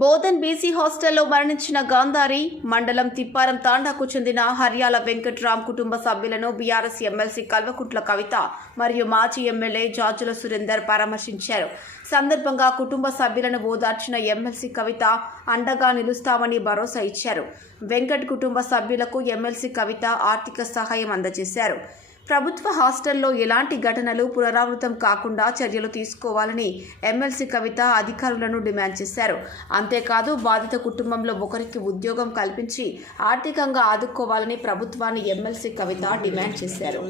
Bodhan BC హాస్టల్లో మరణించిన గాంధారి మండలం తిప్పారం తాండాకు చెందిన హర్యాల వెంకట్రామ్ కుటుంబ సభ్యులను బీఆర్ఎస్ ఎమ్మెల్సీ కల్వకుంట్ల కవిత మరియు మాజీ ఎమ్మెల్యే జాజుల సురేందర్ పరామర్శించారు. సందర్భంగా కుటుంబ సభ్యులను ఓదార్చిన ఎమ్మెల్సీ కవిత అండగా నిలుస్తామని భరోసా ఇచ్చారు. వెంకట్ కుటుంబ సభ్యులకు ఎమ్మెల్సీ కవిత ఆర్థిక సహాయం అందజేశారు. ప్రభుత్వ హాస్టల్లో ఎలాంటి ఘటనలు పునరావృతం కాకుండా చర్యలు తీసుకోవాలని ఎమ్మెల్సీ కవిత అధికారులను డిమాండ్ చేశారు. అంతేకాదు బాధిత కుటుంబంలో ఒకరికి ఉద్యోగం కల్పించి ఆర్థికంగా ఆదుకోవాలని ప్రభుత్వాన్ని ఎమ్మెల్సీ కవిత డిమాండ్ చేశారు.